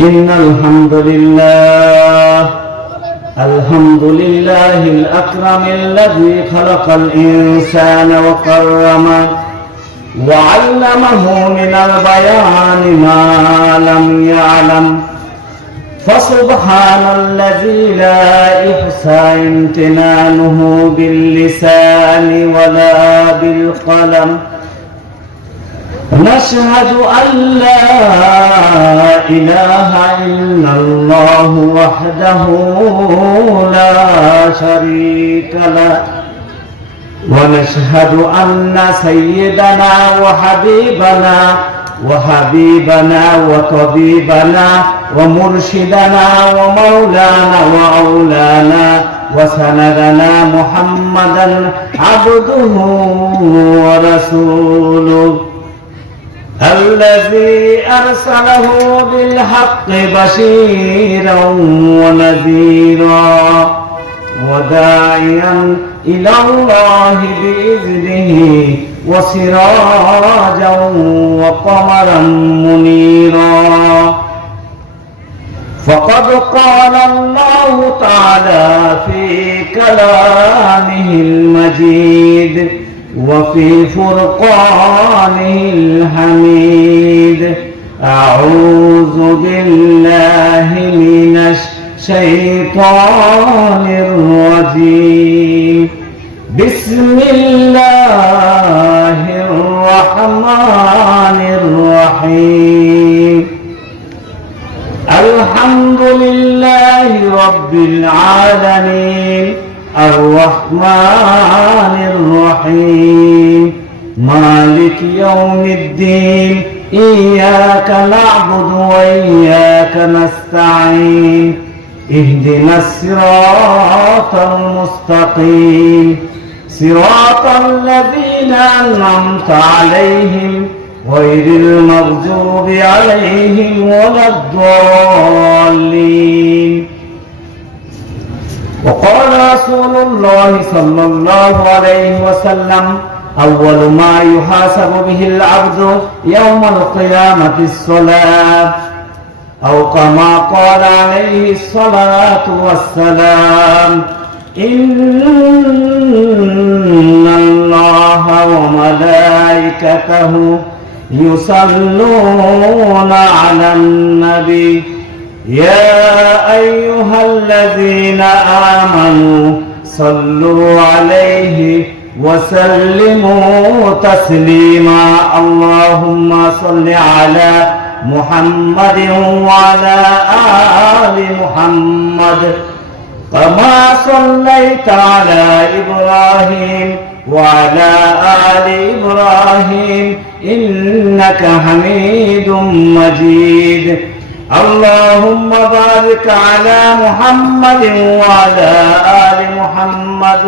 إن الحمد لله الأكرم الذي خلق الإنسان وكرمه وعلمه من البيان ما لم يعلم فسبحان الذي لا يحصى امتنانه باللسان ولا بالقلم نشهد أن لا إله إلا الله وحده لا شريك له ونشهد أن سيدنا وحبيبنا وطبيبنا ومرشدنا ومولانا وأولانا وسندنا محمدا عبده ورسوله الذي أرسله بالحق بشيرا ونذيرا وداعيا إلى الله بإذنه وسراجا وقمرا منيرا فقد قال الله تعالى في كلامه المجيد وفي فرقانه الحميد أعوذ بالله من الشيطان الرجيم بسم الله الرحمن الرحيم الحمد لله رب العالمين الرحمن الرحيم مالك يوم الدين إياك نعبد وإياك نستعين اهدنا الصراط المستقيم صراط الذين أنعمت عليهم غير المغضوب عليهم ولا الضالين وقال رسول الله صلى الله عليه وسلم أول ما يحاسب به العبد يوم القيامة الصلاة أو كما قال عليه الصلاة والسلام إن الله وملائكته يصلون على النبي يا أيها الذين آمنوا صلوا عليه وسلموا تسليما اللهم صل على محمد وعلى آل محمد كما صليت على إبراهيم وعلى آل إبراهيم إنك حميد مجيد اللهم بارك على محمد وعلى آل محمد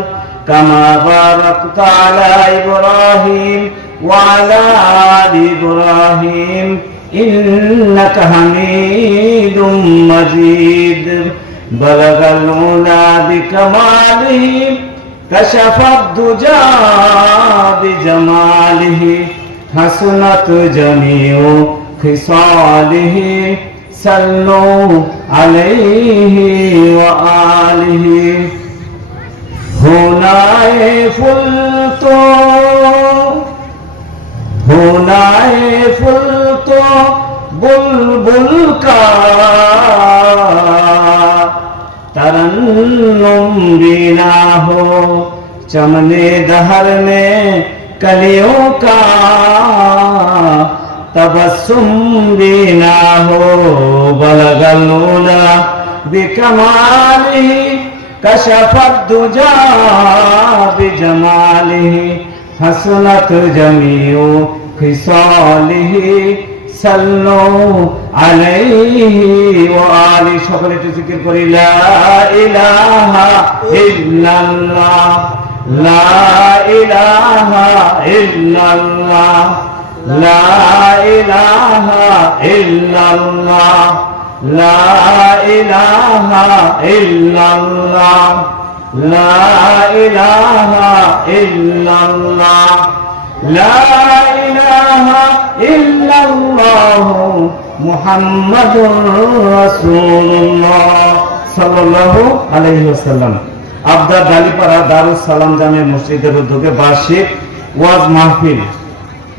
كما باركت على إبراهيم وعلى آل إبراهيم إنك حميد مجيد بلغ العلا بكماله كشف الدجى بجماله حسنت جميع خصاله صلوا عليه وآله هنا فلت बुलबुल का तरन्नुम भी ना हो चमने दहर में कलियों का तबस्सुम भी ना हो बलगलूला बिकमालिही कशफत दुजा बिजमालिही हसनत जमीउ खिसालिही सल्लु अलैहि व आलि সকলে একটু জিকির করি লা ইলাহা ইল্লাল্লাহ লা ইলাহা ইল্লাল্লাহ লা ইলাহা ইল্লাল্লাহ লা ইলাহা ইল্লাল্লাহ লা ইলাহা ইল্লাল্লাহ لا إله إلا الله মুহাম্মাদুর রাসূলুল্লাহ সাল্লাল্লাহু আলাইহি ওয়াসাল্লাম। আবদা ডালিপাড়া দারুস সালাম জামে মসজিদের উদ্যোগে বার্ষিক ওয়াজ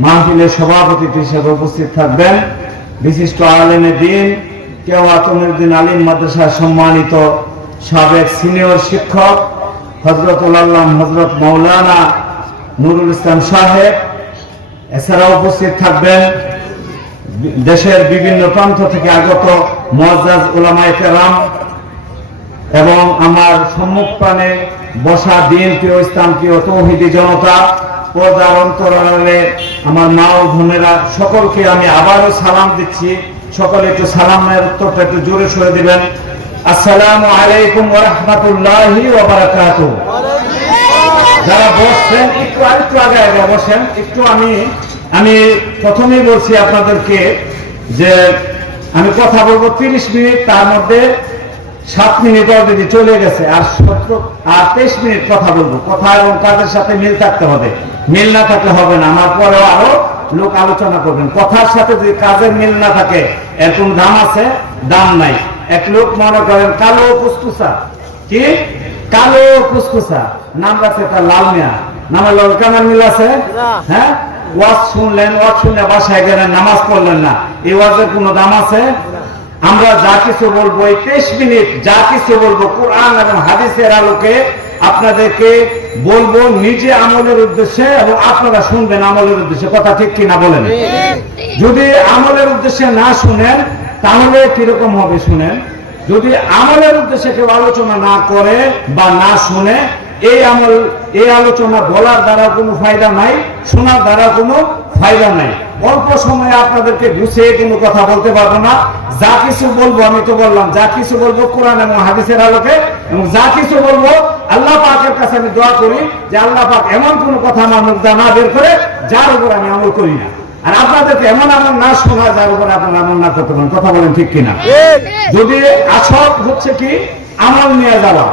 মাহফিলের সভাপতি হিসেবে উপস্থিত থাকবেন বিশিষ্ট আলেমে দ্বীন কেওয়াতুদ্দিন আলিম মাদ্রাসার সম্মানিত সাবেক সিনিয়র শিক্ষক হযরতুল আল্লামা হযরত মাওলানা নুরুল ইসলাম সাহেব। এছাড়াও উপস্থিত থাকবেন দেশের বিভিন্ন প্রান্ত থেকে আগত মুআজ্জাজ উলামায়ে কেরাম এবং আমার সম্মুখপানে বসা দিনপ্রিয় প্রিয় ইসলাম প্রিয় তৌহিদি জনতা, পর্দার অন্তরালে আমার মা ও বোনেরা, সকলকে আমি আবারও সালাম দিচ্ছি। সকলে একটু সালামের উত্তরটা একটু জোরে সরে দিবেন। আসসালামু আলাইকুম ওয়া রাহমাতুল্লাহি ওয়া বারাকাতুহু। যারা বসছেন একটু আরেকটু আগে বসেন। একটু আমি প্রথমেই বলছি আপনাদেরকে যে আমি কথা বলবো 30 মিনিট, তার মধ্যে 7 মিনিট অলরেডি চলে গেছে, আর 23 মিনিট কথা বলবো। কথা এবং কাজের সাথে মিল থাকতে হবে, মিল না থাকলে হবে না। আমার পরেও আরো লোক আলোচনা করবেন। কথার সাথে যদি কাজের মিল না থাকে এর কোন দাম আছে? দাম নাই। এক লোক মনে করেন কালো কুসকুসা, কি কালো কুসকুসা নাম রাখছে তার লাল মিয়া, নামের লগে কেমন মিল আছে? হ্যাঁ, ওয়াজ শুনলেন, ওয়াজ শুনে বাসায় গেলেন, নামাজ পড়লেন না, এই ওয়াজের কোনো দাম আছে? আমরা যা কিছু বলবো এই 23 মিনিট যা কিছু বলবো কোরআন এবং হাদিসের আলোকে আপনাদেরকে বলবো, নিজে আমলের উদ্দেশ্যে, এবং আপনারা শুনবেন আমলের উদ্দেশ্যে। কথা ঠিক কিনা বলেন? যদি আমলের উদ্দেশ্যে না শুনেন তাহলে কিরকম হবে শুনেন। যদি আমলের উদ্দেশ্যে কেউ আলোচনা না করে বা না শুনে, এই আলোচনা বলার দ্বারা কোনো ফায়দা নাই, শোনার দ্বারা কোনো ফায়দা নাই। অল্প সময়ে আপনাদেরকে গুছিয়ে কোনো কথা বলতে পারবো না। যা কিছু বলবো, আমি তো বললাম, যা কিছু বলবো কোরআন এবং হাদিসের আলোকে, এবং যা কিছু বলবো আল্লাহ পাকের কাছে আমি দোয়া করি যে আল্লাহ পাক এমন কোনো কথা আমার মুখ দিয়ে না বের করে যার উপর আমি আমল করি না, আর আপনাদেরকে এমন আমল না শোনা যার উপর আপনারা আমল না করতে পারেন। কথা বলেন ঠিক কিনা? যদি আসল হচ্ছে কি আমল নিয়ে যাওয়া,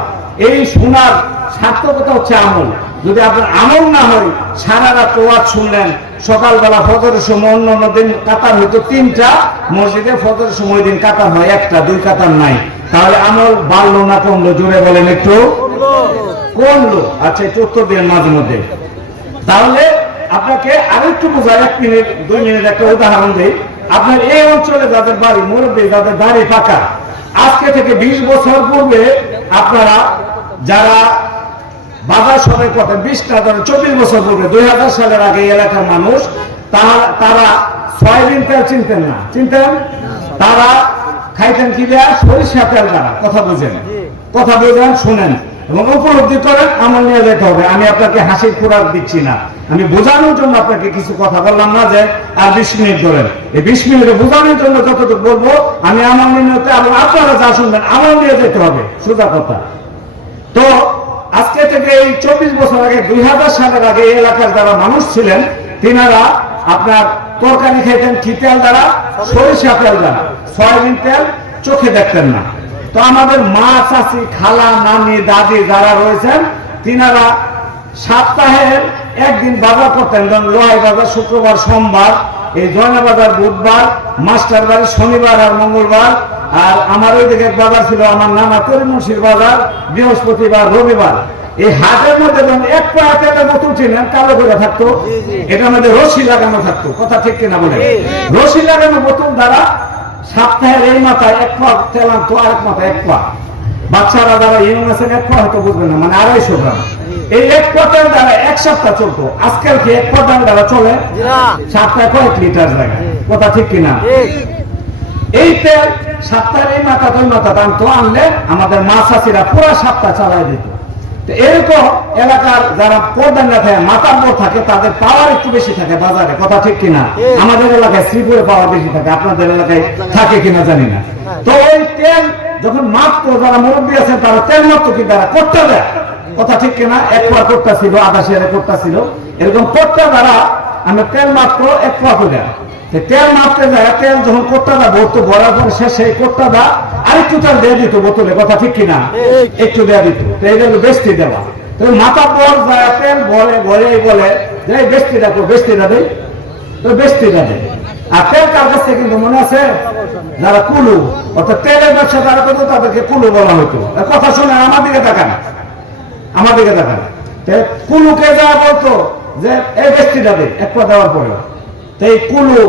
এই শোনার সার্থকতা হচ্ছে আমল। যদি আপনার আমল না হয়, সারা রাত ওয়াজ শুনলেন, সকালবেলা ফজরের সময় অন্য দিন কাতার হয়তো 3টা মসজিদে, ফজরের সময় দিন কাতার হয় 1টা, 2 কাতার নাই, তাহলে আমল বাড়লো না কমলো? জোরে বলেন একটু। কমলো। আচ্ছা, একটু উত্তর দিন মাঝে মধ্যে। তাহলে আপনাকে আরেকটু বোঝায় 1 মিনিট 2 মিনিট একটা উদাহরণ দিই। আপনার এই অঞ্চলে যাদের বাড়ি, মুরব্বী যাদের বাড়ি পাকা, আজকে থেকে 20 বছর পূর্বে আপনারা যারা বাজার সবাই করেন, 24 বছর পূর্বে 2000 সালের আগে এলাকার মানুষ, তারা সয়াবিন তেল চিনতেন না। চিনতেন? তারা খাইতেন কি দেয়া? সরিষা তেল দ্বারা। কথা বুঝেন? কথা বুঝেন, শুনেন এবং উপলব্ধি করেন। আমল নিয়ে যেতে হবে। আমি আপনাকে হাসির খোরাক দিচ্ছি না, আমি বোঝানোর জন্য আপনাকে কিছু কথা বললাম না যে আর 20 মিনিট ধরেন। এই 20 মিনিটে বোঝানোর জন্য যতটুকু বলবো আমি আমল নিতে, এবং আপনারা যা শুনবেন আমল নিয়ে যেতে হবে, সোজা কথা। তো আজকে থেকে এই 24 বছর আগে 2000 সালের আগে এই এলাকার যারা মানুষ ছিলেন, তিনারা আপনার তরকারি খাইতেন কি তেল দ্বারা? সরিষা তেল দ্বারা। সয়াবিন তেল চোখে দেখতেন না। তো আমাদের মা, চাচি, খালা, নানি, দাদি যারা রয়েছেন, তিনারা সপ্তাহের একদিন বাজার করতেন, যেমন লোহাই বাজার শুক্রবার, সোমবার, এই জয়না বাজার বুধবার, মাস্টার বাড়ি শনিবার আর মঙ্গলবার, আর আমার ওই দিকে বাজার ছিল আমার নানা করিমুন্সির বাজার বৃহস্পতিবার, রবিবার। এই হাটের মধ্যে যখন এক পাতে বোতল ছিলেন কালো করে থাকতো, এটার মধ্যে রশি লাগানো থাকতো। কথা ঠিক কিনা বলে? রশি লাগানো বোতল দ্বারা সপ্তাহের এই মাথায় 1 পা তেল আনতো, আরেক মাথায় 1 পা। বাচ্চারা যারা ইউং আছেন 1 পা হয়তো বুঝবেন না, মানে 250 গ্রাম। এই 1 পা তেল দ্বারা 1 সপ্তাহ চলতো। আজকাল কি 1 পা তেল দ্বারা চলে? সপ্তাহে কয়েক লিটার জায়গা। কথা ঠিক কিনা? এই তেল সপ্তাহের এই মাথা ওই মাথা আনতো, আনলে আমাদের মা চাষিরা পুরো সপ্তাহ চালাই দিত। এরকম এলাকার যারা প্রধান থাকে, মাথার পর থাকে, তাদের পাওয়ার একটু বেশি থাকে বাজারে। কথা ঠিক কিনা? আমাদের এলাকায় শ্রীপুরে পাওয়ার বেশি থাকে, আপনাদের এলাকায় থাকে কিনা জানি না। তো ওই তেল যখন মাপতো, যারা মুরব্বী আছেন তারা তেল মাপতো কি দ্বারা? কোট্টা দেয়। কথা ঠিক কিনা? 1 পা কোট্টা ছিল, 2.5 সের কোট্টা ছিল, এরকম কোট্টা দ্বারা আমরা তেল মাপতো 1 পা করে। তেল মাপতে যায়, তেল যখন কোট্টাটা ভরতো, ভরার পর শেষে কোট্টা দা আরেকটু তেল দিয়ে দিত বোতলে। কথা ঠিক কিনা? একটু দিয়ে দিত। এটা হলো বেস্তি দেওয়া। তো মাথা পর যায় তেল ভরে ভরে বলে যে বেস্তিটা দেয়, তো বেস্তিটা দেয়। আর তেল কার কাছে কিন্তু মনে আছে যারা কুলু অর্থাৎ তেলের ব্যবসা যারা করতো তাদেরকে কুলু বলা হতো। কথা শুনে আমার দিকে তাকান, আমার দিকে তাকান। কুলুকে যা বলতো যে এই ব্যক্তিটা দে একটা দেওয়ার পরে, তো এই কুলু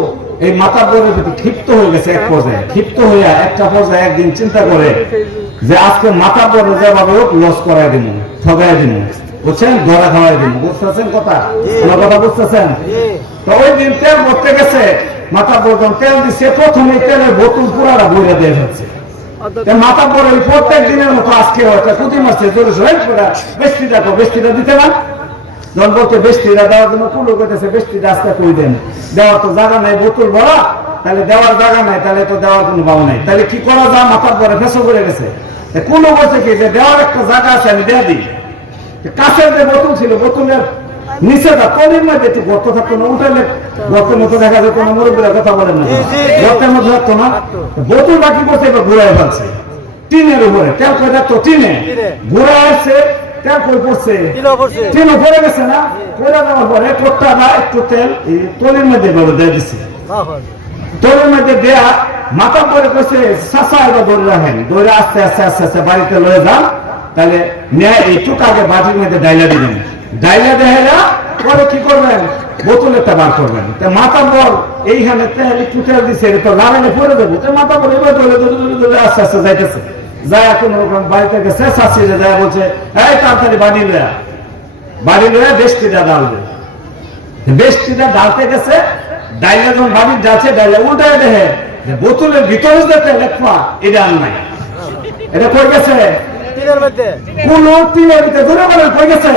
এই মাথা বলে ক্ষিপ্ত হয়ে গেছে। এক পর্যায়ে ক্ষিপ্ত হইয়া একটা পর্যায়ে একদিন চিন্তা করে যে আজকে মাথা বলে যেভাবে হোক লস করাই দিব, ঠগাই দিব, বুঝছেন, ধরা খাওয়াই দিব। বুঝতেছেন কথা? আমার কথা বুঝতেছেন? তো ওই দিন তেল ভরতে গেছে, মাথা বর্জন তেল দিচ্ছে, প্রথমে তেলের বোতল পুরাটা বইরা দিয়ে ফেলছে। মাথা পরে প্রত্যেক দিনের মতো আজকে প্রতি মাসে জোরে জোরে বেষ্টিটা তো বেষ্টিটা দিতে না, যখন বলতে বেষ্টিটা দেওয়ার জন্য কুলো করতেছে, বেষ্টিটা আজকে কই দেন, দেওয়ার তো জায়গা নাই, বোতল ভরা, তাহলে দেওয়ার জায়গা নাই, তাহলে তো দেওয়ার কোনো ভাব নাই, তাহলে কি করা যায়? মাথার পরে ফেসো করে গেছে। কুলো বলছে কি যে দেওয়ার একটা জায়গা আছে, আমি দেয়া দিই। কাছের যে বোতল ছিল, বোতলের নিচেটা কলির মধ্যে একটু গর্ত থাকতো না, উঠালে গর্তের মতো দেখা যায়। কোনো মুরব্বীরা কথা বলেন না, গর্তের মধ্যে থাকতো না। বোতলটা কি করছে, এবার ঘুরাই ফেলছে টিনের উপরে। তেল কই থাকতো টিনে, ঘুরাই আসছে, তেল কই পড়ছে, টিনও পড়ে গেছে না। পড়ে যাওয়ার পরে কোটটা বা একটু তেল তলির মধ্যে দিয়ে দিচ্ছে। তলির মধ্যে দেয়া মাথা পরে করছে, চাষা এবার ধরে রাখেন, ধরে আস্তে আস্তে আস্তে আস্তে বাড়িতে লয়ে যান, তাহলে নেয় এইটুকু আগে বাটির মধ্যে ডাইলা দিবেন, ডাইলা দেহেরা পরে কি করবেন, বোতলেরটা বার করবেন। মাথা বল এইখানে তেল একটু তেল দিচ্ছে, এটা তো লাগালে পরে দেবো। মাথা বল এবার ধরে আস্তে আস্তে যাইতেছে, যায় কোন রকম বাড়িতে গেছে, শাশিরে যায় বলছে এই তাড়াতাড়ি বাড়ি লয়া, বাড়ি লয়া বেষ্টিটা ডালবে। বেষ্টিটা ডালতে গেছে, ডাইলা যখন বাড়ির ডালছে, ডাইলা উল্টায় দেখে যে বোতলের ভিতরে যে তেল একপা এটা আর নাই। এটা কই গেছে? কোন টিনের ভিতরে ধরে বলেন কই গেছে?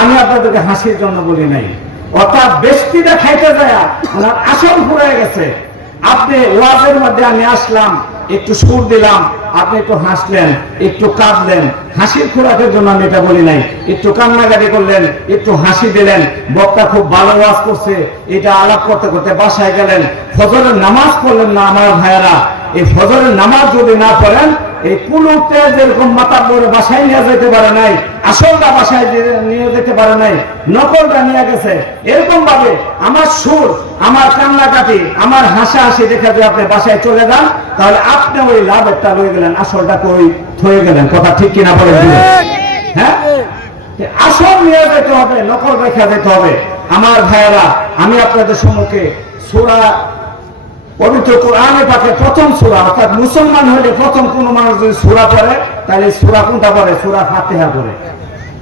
আমি আপনাদেরকে হাসির জন্য বলি নাই, অর্থাৎ বেষ্টিটা খাইতে যায় ওনার আসল ফুরাই গেছে। আপনি ওয়াজের মধ্যে আমি আসলাম, একটু সুর দিলাম, আপনি একটু হাসলেন, একটু কাঁদলেন, হাসির খোরাকের জন্য আমি এটা বলি নাই। একটু কান্নাকাটি করলেন, একটু হাসি দিলেন, বক্তা খুব ভালো ওয়াজ করছে, এটা আলাপ করতে করতে বাসায় গেলেন, ফজরের নামাজ পড়লেন না। আমার ভাইয়েরা, এই ফজরের নামাজ যদি না পড়েন, এই কুলুতে যেরকম মাথা বলে বাসায় নিয়ে যেতে পারে নাই, আসলটা বাসায় নিয়ে যেতে পারে নাই, নকলটা নিয়ে গেছে। এরকম ভাবে আমার সুর, আমার কান্নাকাটি, আমার হাসাহাসি দেখে যদি আপনি বাসায় চলে যান, তাহলে আপনি ওই লাভেরটা রয়ে গেলেন, আসলটা কই থয়ে গেলেন। কথা ঠিক কিনা বলেন? হ্যাঁ, আসল নিয়ে যেতে হবে, নকল রেখে যেতে হবে। আমার ভাইয়েরা, আমি আপনাদের সম্মুখে সূরা পবিত্র কোরআনে পাকে প্রথম সূরা, অর্থাৎ মুসলমান হলে প্রথম কোন মানুষ যদি সূরা পড়ে, তাহলে সূরা কোনটা পড়ে? সূরা ফাতিহা পড়ে,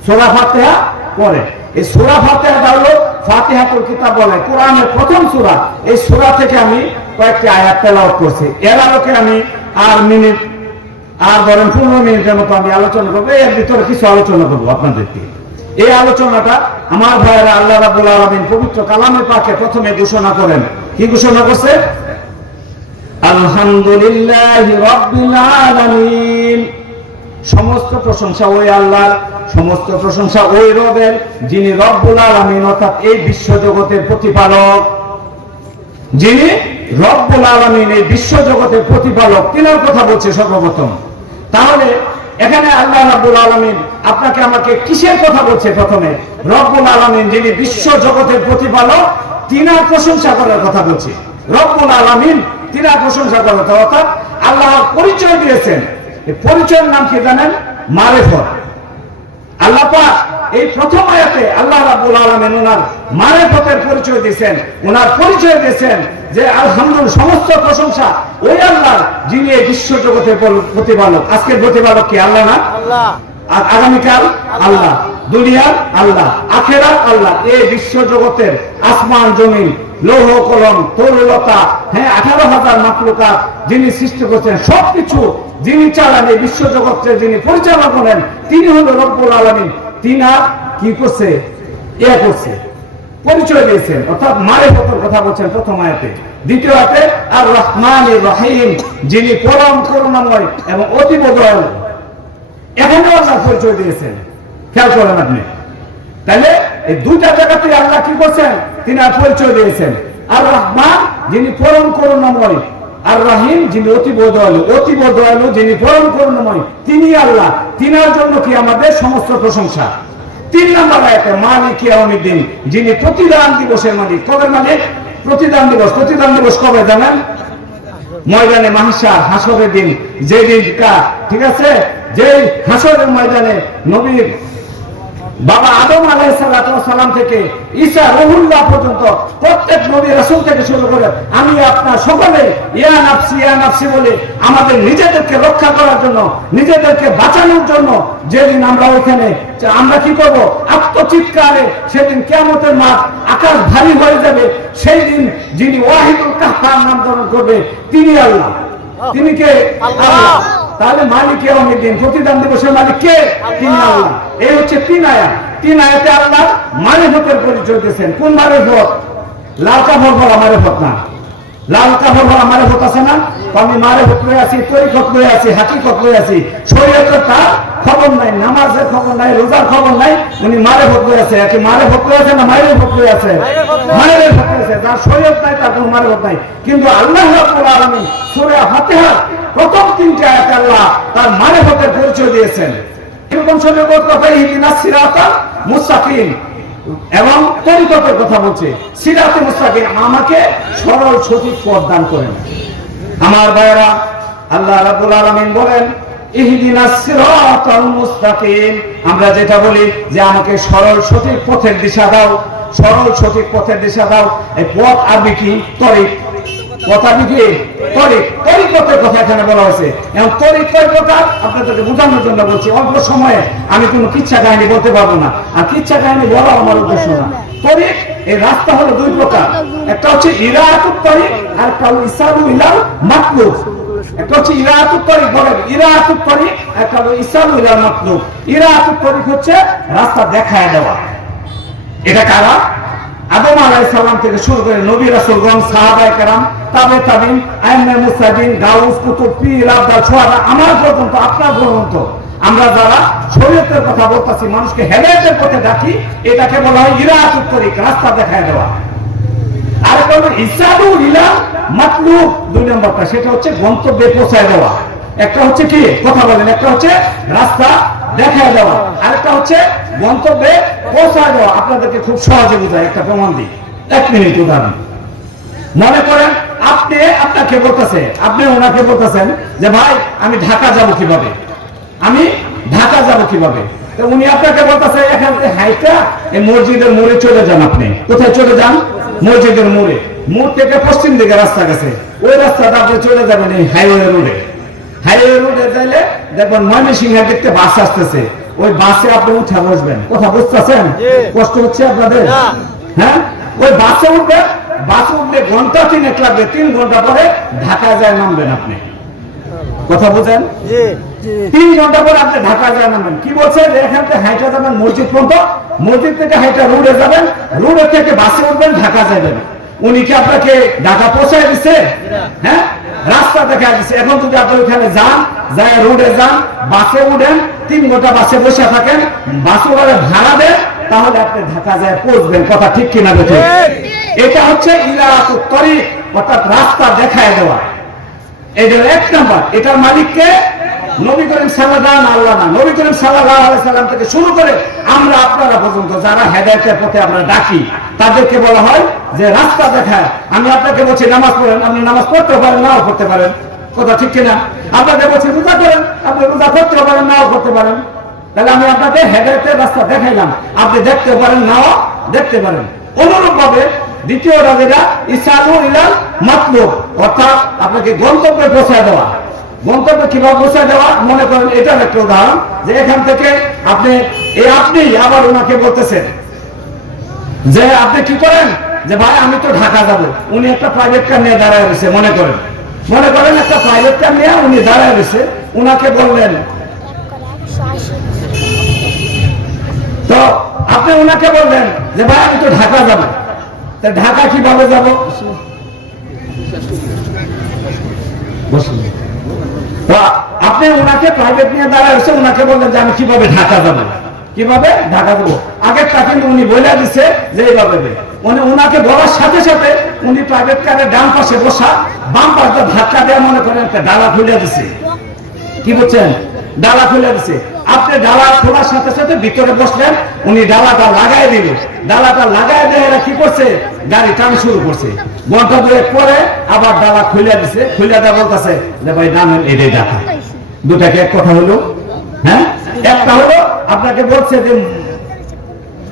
সূরা ফাতিহা পড়ে। এই সূরা ফাতিহাটা হলো ফাতিহাতুল কিতাব বলে, কোরআনের প্রথম সূরা। এই সূরা থেকে আমি কয়েকটি আয়াত তেলাওয়াত করছি। এর আলোকে আমি আর ধরেন 15 মিনিটের মতো আমি আলোচনা করবো। এর ভিতরে কিছু আলোচনা করবো আপনাদেরকে। এই আলোচনাটা আমার ভাইয়েরা, আল্লাহ রাব্বুল আলামিন পবিত্র কালামে পাকে প্রথমে ঘোষণা করেন। কি ঘোষণা করছে? আলহামদুলিল্লাহি রাব্বিল আলামিন। সমস্ত প্রশংসা ওই আল্লাহর, সমস্ত প্রশংসা ওই রবের, যিনি রব্বুল আলামিন, অর্থাৎ এই বিশ্ব জগতের প্রতিপালক। যিনি রব্বুল আলামিন, এই বিশ্ব জগতের প্রতিপালক, তিনার কথা বলছে সর্বপ্রথম। তাহলে এখানে আল্লাহ রাব্বুল আলামিন আপনাকে আমাকে কিসের কথা বলছে? প্রথমে রব্বুল আলামিন, যিনি বিশ্ব জগতের প্রতিপালক, তিনার প্রশংসা করার কথা বলছে। রব্বুল আলামিন তিনার প্রশংসা করার কথা, অর্থাৎ আল্লাহ পরিচয় দিয়েছেন। এই পরিচয়ের নাম কি জানেন? মারিফত। আল্লাহ পাক এই প্রথম আয়াতে আল্লাহ রাব্বুল আলামিন ওনার মারিফতের পরিচয় দিয়েছেন, ওনার পরিচয় দিয়েছেন যে আলহামদুলিল্লাহ, সমস্ত প্রশংসা ওই আল্লাহ, যিনি এই বিশ্ব জগতের প্রতিপালক। আজকের প্রতিপালক কি? আল্লাহ না? আল্লাহ। আর আগামীকাল আল্লাহ, দুনিয়ার আল্লাহ, আখেরাত আল্লাহ। এই বিশ্ব জগতের আসমান জমিন, লৌহ কলম, তরুলতা, 18,000 মাখলুকাত যিনি সৃষ্টি করছেন, সবকিছু যিনি চালান, এই বিশ্ব জগতের যিনি পরিচালনা করেন, তিনি হলো রব্বুল আলামিন। তিনা কি করছে? এ করছে, পরিচয় দিয়েছেন, অর্থাৎ মারিফতের কথা বলছেন প্রথম আয়াতে। দ্বিতীয় আয়াতে আর রহমানির রহিম, যিনি পরম করুণাময় এবং অতীব দয়ালু। এখানেও আল্লাহ পরিচয় দিয়েছেন, খেয়াল করেন আপনি। তাহলে এই দুইটা জায়গাতে আল্লাহ কি করছেন? তিনি পরিচয় দিয়েছেন। আর রহমান, যিনি পরম করুণাময়, আর রহিম, যিনি অতীব দয়ালু। অতীব দয়ালু, যিনি পরম করুণাময়, তিনি আল্লাহ। তিনার জন্য কি আমাদের সমস্ত প্রশংসা। 3 নম্বর আয়াতে মালিক ইয়াউমিদ্দিন, যিনি প্রতিদান দিবসের মালিক। কবের মালিক? প্রতিদান দিবস কবে জানেন? ময়দানে মাহশার, হাসরের দিন, যে দিনটা, ঠিক আছে, যে হাসরের ময়দানে নবীর বাবা আদম আলাইহিস সালাম থেকে ঈসা রুহুল্লাহ পর্যন্ত প্রত্যেক নবী রাসূল থেকে শুরু করে আমি আপনার সকলে ইয়া নাফসি বলে আমাদের নিজেদেরকে রক্ষা করার জন্য, নিজেদেরকে বাঁচানোর জন্য যেদিন আমরা ওইখানে আমরা কি করব? আত্মচিৎকারে সেদিন কিয়ামতের মাঠ, আকাশ ভারী হয়ে যাবে। সেই দিন যিনি ওয়াহিদুল কাহ্হার নাম ধারণ করবে তিনি আল্লাহ। তিনি কে? আল্লাহ। তাহলে মালিক ইয়াউমিদ্দিন, প্রতিদান দিবসের মালিক কে? তিনি আল্লাহ। এই হচ্ছে তিন আয়াতে আল্লাহ মারিফতের পরিচয় দিয়েছেন। কোন মারিফত? লাল কাপড় পরা মারিফত না। লাল কাপড় পরা মারিফত আছে না? আমি মারিফত লয়ে আছি, তরিকত লয়ে আছি, হাকিকত লয়ে আছি। শরীয়তের তার খবর নাই, নামাজের খবর নাই, রোজার খবর নাই, উনি মারিফত লয়ে আছে। কি মারিফত লয়ে আছে না মারিফত লয়ে আছে? মারিফত লয়ে আছে। যার শরীয়ত নাই তার কোনো মারিফত নাই। কিন্তু আল্লাহ রাব্বুল আলামিন সূরা ফাতিহা প্রথম 3টি আয়াতে আল্লাহ তার মারিফতের পরিচয় দিয়েছেন। এরকম শরীয়তের কথা ইহদিনাস সিরাতাল মুস্তাকিম এবং তরিকতের কথা বলছে। সিরাতে মুস্তাকিম, আমাকে সরল সঠিক পথ দান করেন। আমার ভাইরা, আল্লাহ রাব্বুল আলামিন বলেন ইহদিনাস সিরাতাল মুস্তাকিম, আমরা যেটা বলি যে আমাকে সরল সঠিক পথের দিশা দাও, সরল সঠিক পথের দিশা দাও। এই পথ আরবি কি? তরিক। কথা দিকে তরিকতের কথা এখানে বলা হয়েছে। এবং তরিক কয় প্রকার আপনাদেরকে বোঝানোর জন্য বলছি। অল্প সময়ে আমি কোনো কিচ্ছা কাহিনী বলতে পারবো না, আর কিচ্ছা কাহিনী বলা আমার উদ্দেশ্য না। তরিক, এই রাস্তা হলো দুই প্রকার। একটা হচ্ছে ইরাতুত তরিক, আর একটা হলো ইসালু ইলাল মাতলুব। একটা হচ্ছে ইরাতুত তরিক, বলেন ইরাতুত তরিক, একটা হলো ইসালু ইলাল মাতলুব। ইরাতুত তরিক হচ্ছে রাস্তা দেখায় দেওয়া। এটা কারা? আদম আলাইহিস সালাম থেকে শুরু করে নবী রাসূলগণ, সাহাবায়ে কেরাম, তাবে তাবিন, আইম্মায়ে মুজতাহিদিন, গাউস, কুতুব, পীর, আবদাল, শুহাদা, আমার পর্যন্ত, আপনার পর্যন্ত আমরা যারা শরীয়তের কথা বলতাছি, মানুষকে হেদায়েতের পথে ডাকি, এটাকে বলা হয় ইরাতুত তরিক, রাস্তা দেখায় দেওয়া। আর একটা হলো ইসালু ইলাল মাতলুব, 2 নম্বরটা, সেটা হচ্ছে গন্তব্যে পৌঁছায় দেওয়া। একটা হচ্ছে কি? কথা বলেন। একটা হচ্ছে রাস্তা দেখায় দেওয়া, আরেকটা হচ্ছে গন্তব্যে পৌঁছায় দেওয়া। আপনাদেরকে খুব সহজে বোঝায় একটা প্রমাণ দিই। 1 মিনিট উদাহরণ। মনে করেন আপনাকে বলতেছে, আপনি ওনাকে বলতেছেন যে ভাই আমি ঢাকা যাব কিভাবে, আমি ঢাকা যাব কিভাবে। তো উনি আপনাকে বলতেছে এখান থেকে হাইটা এই মসজিদের মোড়ে চলে যান। আপনি কোথায় চলে যান? মসজিদের মোড়ে। মোড় থেকে পশ্চিম দিকে রাস্তা গেছে, ওই রাস্তাটা আপনি চলে যাবেন এই হাইওয়ে রোডে। হাইওয়ে রোডে যাইলে দেখবেন ময়মনসিংহের দেখতে বাস আসতেছে, ওই বাসে আপনি উঠে বসবেন। কথা বুঝতেছেন? কষ্ট হচ্ছে আপনাদের? হ্যাঁ, ওই বাসে উঠবেন। বাসে উঠলে ঘন্টা 3 লাগবে, 3 ঘন্টা পরে ঢাকা যায় নামবেন আপনি। কথা বুঝেন? 3 ঘন্টা পরে আপনি ঢাকা যায় নামবেন। কি বলছে? যে এখান থেকে হাইটা যাবেন মসজিদ পর্যন্ত, মসজিদ থেকে হাইটা রোডে যাবেন, রোডে থেকে বাসে উঠবেন, ঢাকা যাবেন। উনি কি আপনাকে ঢাকা পৌঁছায় দিচ্ছে? হ্যাঁ, রাস্তা দেখা দিচ্ছে। এখন যদি আপনি ওখানে যান, যায় রোডে যান, বাসে উঠেন, 3 ঘন্টা বাসে বসে থাকেন, বাস ভাড়া দেন, তাহলে আপনি ঢাকা যায় পৌঁছবেন। কথা ঠিক কিনা দেখুন? এটা হচ্ছে ইরাতুত তরিক, অর্থাৎ রাস্তা দেখায় দেওয়া। এটা 1 নাম্বার। এটার মালিককে নবী করিম সাল্লাল্লাহু আলাইহি ওয়াসাল্লাম, না, নবী করিম সাল্লাল্লাহু আলাইহি ওয়াসাল্লাম থেকে শুরু করে আমরা আপনারা পর্যন্ত যারা হেদায়েতের পথে আমরা ডাকি, তাদেরকে বলা হয় যে রাস্তা দেখায়। আমি আপনাকে বলছি নামাজ পড়েন, আপনি নামাজ পড়তে পারেন, নাও পড়তে পারেন। কথা ঠিক কিনা? আপনাকে বলছি রোজা করেন, আপনি রোজা করতে পারেন, নাও করতে পারেন। তাহলে আমি আপনাকে হেদায়েতের রাস্তা দেখাইলাম, আপনি দেখতে পারেন, নাও দেখতে পারেন। অনুরূপ ভাবে দ্বিতীয়টা যেটা ইসালু ইলাল মাতলুব, অর্থাৎ আপনাকে গন্তব্যে পৌঁছায় দেওয়া। গন্তব্যে কিভাবে পৌঁছায় দেওয়া? মনে করেন এটার একটা উদাহরণ, যে এখান থেকে আপনি আবার ওনাকে বলতেছেন যে আপনি কি করেন, যে ভাই আমি তো ঢাকা যাব। উনি একটা প্রাইভেট কার নিয়ে দাঁড়ায় রয়েছে। মনে করেন একটা প্রাইভেট কার নিয়ে উনি দাঁড়ায় রয়েছে। উনাকে বললেন, তো আপনি ওনাকে বললেন যে ভাই আমি তো ঢাকা যাব। তা ঢাকা কিভাবে যাব? আপনি ওনাকে প্রাইভেট নিয়ে দাঁড়ায় রয়েছে, ওনাকে বললেন যে আমি কিভাবে ঢাকা যাব, কিভাবে ঢাকা যাবো। আগেরটা কিন্তু উনি বলে দিচ্ছে যে এইভাবে। ওনাকে বলার সাথে সাথে উনি প্রাইভেট কারের ডান পাশে বসা, বাম পাশটা ধাক্কা দেওয়া, মনে করেন একটা ডালা খুলে দিচ্ছে। কি বলছেন? ডালা খুলে দিচ্ছে। আপনি ডালা খোলার সাথে সাথে ভিতরে বসলেন, উনি ডালাটা লাগাই দিল। ডালাটা লাগাই দিয়ে কি করছে? গাড়ি টান শুরু করছে। ঘন্টা দুয়েক পরে আবার ডালা খুলে দিছে, খুলে দেওয়া বলতেছে যে ভাই নামেন এটাই ডাকা। দুটাকে এক কথা হলো, হ্যাঁ? একটা হলো আপনাকে বলছে যে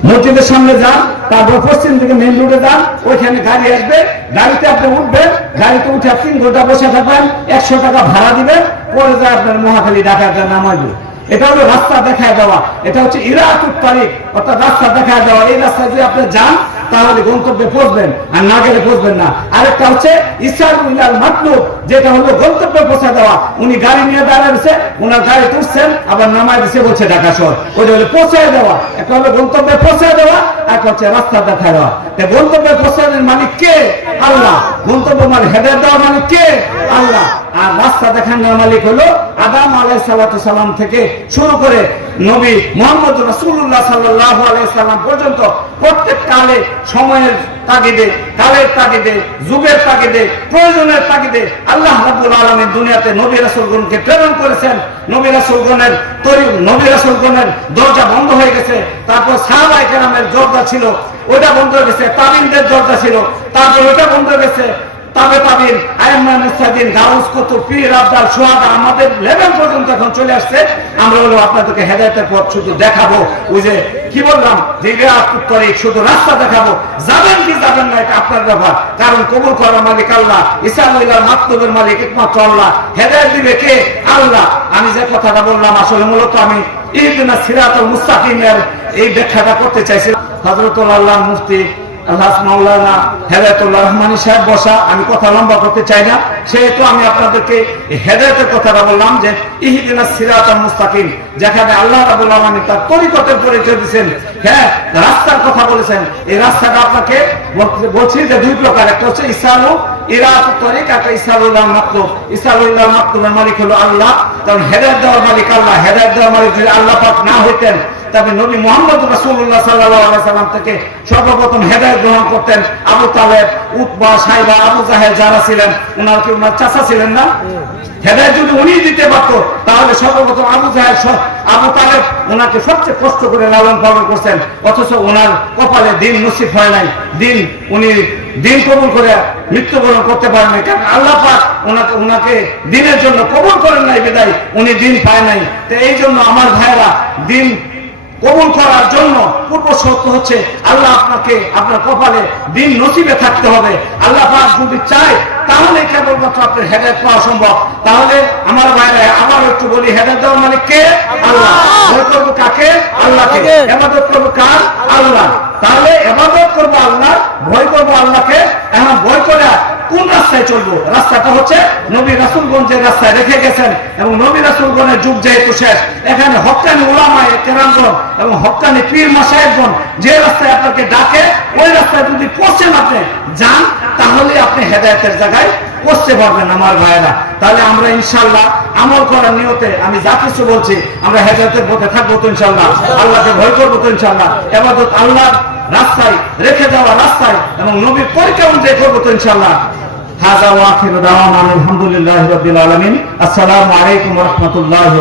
মসজিদের সামনে যান, তারপর পশ্চিম দিকে মেইন রোডে যান, ওইখানে গাড়ি আসবে, গাড়িতে আপনি উঠবেন, গাড়িতে উঠে 3 ঘন্টা বসে থাকবেন, 100 টাকা ভাড়া দিবেন, পরে যায় আপনার মহাখালী ঢাকাতে নামাইবে। এটা হলো রাস্তা দেখায় দেওয়া, এটা হচ্ছে ইরাতুত তারিক, অর্থাৎ রাস্তা দেখায় দেওয়া। এই রাস্তায় যদি আপনি যান তাহলে গন্তব্যে পৌঁছবেন, আর না গেলে পৌঁছবেন না। আরেকটা হচ্ছে ইসারুল ইলাল মাতলুব, যেটা হলো গন্তব্যে পৌঁছে দেওয়া। উনি গাড়ি নিয়ে দাঁড়াচ্ছে, ওনার গাড়ি তুলছেন, আবার নামায় দিচ্ছে, বলছে ঢাকা শহর। ওইটা হলো পৌঁছে দেওয়া। একটা হলো গন্তব্যে পৌঁছে দেওয়া, একটা হচ্ছে রাস্তা দেখায় দেওয়া। গন্তব্যে পৌঁছানোর মালিক কে? আল্লাহ। গন্তব্য মালিক হেদায়েত দেওয়ার মালিক কে? আল্লাহ। আর রাস্তা দেখানোর মালিক হলো আদম আলাইহিস সালাতু সালাম থেকে শুরু করে নবী মুহাম্মদ রাসূলুল্লাহ সাল্লাল্লাহু আলাইহি সাল্লাম পর্যন্ত প্রত্যেক কালে, সময়ের তাগিদে, কালের তাগিদে, যুগের তাগিদে, প্রয়োজনের তাগিদে আল্লাহ রাব্বুল আলামিন দুনিয়াতে নবী রাসূলগণকে প্রেরণ করেছেন। নবী রাসূলগণের দরজা বন্ধ হয়ে গেছে, তারপর সাহাবায়ে কেরামের দরজা ছিল, ওটা বন্ধ হয়ে গেছে। তাবিনদের দরজা ছিল, তারপর ওটা বন্ধ হয়ে গেছে। তাবিন, আইম্মা মুস্তাদিন, গাউস, কুতুব, পীর, আবদাল, সুহাদা, আমাদের লেভেল পর্যন্ত এখন চলে আসছে। আমরা হলো আপনাদেরকে হেদায়েতের পথ শুধু দেখাবো। ওই যে কি বললাম, যে ইরাতুত তারিক, শুধু রাস্তা দেখাবো। যাবেন কি যাবেন না এটা আপনার ব্যাপার, কারণ কবুল করার মালিক আল্লাহ, ইসলামুল মাকতুবের মালিক একমাত্র আল্লাহ। হেদায়েত দিবে কে? আল্লাহ। আমি যে কথাটা বললাম আসলে মূলত আমি ইহদিনাস সিরাতাল মুস্তাকিমের এই ব্যাখ্যাটা করতে চাইছিলাম। হযরতুল আল্লাহ মুফতি আল্লাহ মাওলানা হেদায়েতুল্লাহ রহমানী সাহেব বসা, আমি কথা লম্বা করতে চাই না, সেহেতু আমি আপনাদেরকে হেদায়েতের কথাটা বললাম যে ইহদিনাস সিরাতাল মুস্তাকিম, যেখানে আল্লাহ রাব্বুল আলামিন তার তরিকতের পরিচয় দিয়েছেন, হ্যাঁ রাস্তার কথা বলেছেন। এই রাস্তাটা আপনাকে বলছি যে দুই প্রকার, একটা হচ্ছে ইসালু ইরাতুত তারিক, একটা ইসালুল মাকতুব। ইসালুল মাকতুবের মালিক হলো আল্লাহ, কারণ হেদায়েত দেওয়ার মালিক আল্লাহ। হেদায়েত দেওয়ার মালিক যদি আল্লাহ পাক না হইতেন, তবে নবী মুহাম্মদ রাসূলুল্লাহ সাল্লাল্লাহু আলাইহি সাল্লাম থেকে সর্বপ্রথম হেদায়েত গ্রহণ করতেন আবু তালেব, উতবা, সাইবা, আবু জাহেল যারা ছিলেন, ওনার কি ওনার চাচা ছিলেন না? হেদায়েত যদি উনি দিতে পারতো তাহলে সর্বপ্রথম আবু জাহেল, আবু তালেব ওনাকে সবচেয়ে কষ্ট করে লালন পালন করছেন, অথচ ওনার কপালে দিন নসিব হয় নাই। উনি দিন কবুল করে মৃত্যুবরণ করতে পারেন নাই, কারণ আল্লাহ পাক ওনাকে দিনের জন্য কবুল করেন নাই, বিদায় উনি দিন পায় নাই। তো এই জন্য আমার ভাইরা, দিন কবুল করার জন্য পূর্ব শর্ত হচ্ছে আল্লাহ আপনাকে, আপনার কপালে দিন নসিবে থাকতে হবে। আল্লাহ পাক যদি চায় তাহলে কেবলমাত্র আপনার হেদায়েত পাওয়া সম্ভব। তাহলে আমার ভাইরা আবার একটু বলি, হেদায়েত দেওয়ার মালিক কে? আল্লাহ। ভয় করবো কাকে? আল্লাহকে। ইবাদত করবো কার? আল্লাহ। তাহলে ইবাদত করবো আল্লাহ, ভয় করবো আল্লাহকে। এখন ভয় করে কোন রাস্তায় চলবো? রাস্তাটা হচ্ছে নবী রাসূলগণ যে রাস্তায় রেখে গেছেন, এবং নবী রাসূলগণের যুগ যেহেতু শেষ, এখানে হক্কানি উলামায়ে কেরামগণ এবং হক্কানি পীর মাশায়েখগণ যে রাস্তায় আপনাকে ডাকে, ওই রাস্তায় যদি পৌঁছেন, আপনি যান, তাহলে আপনি হেদায়েতের জায়গায় পৌঁছতে পারবেন আমার ভাইয়েরা। তাহলে আমরা ইনশাআল্লাহ আমল করার নিয়তে আমি যা কিছু বলছি, আমরা হেদায়েতের পথে থাকবো তো ইনশাআল্লাহ, আল্লাহকে ভয় করবো তো ইনশাআল্লাহ, ইবাদত আল্লাহর রাস্তায় রেখে দেওয়া রাস্তায় এবং নবীর পরীক্ষা অনুযায়ী করবো তো ইনশাআল্লাহ। হাযা ওয়া আখিরু দাওয়ানা আলহামদুলিল্লাহি রাব্বিল আলামিন। আসসালামু আলাইকুম ওয়া রাহমাতুল্লাহি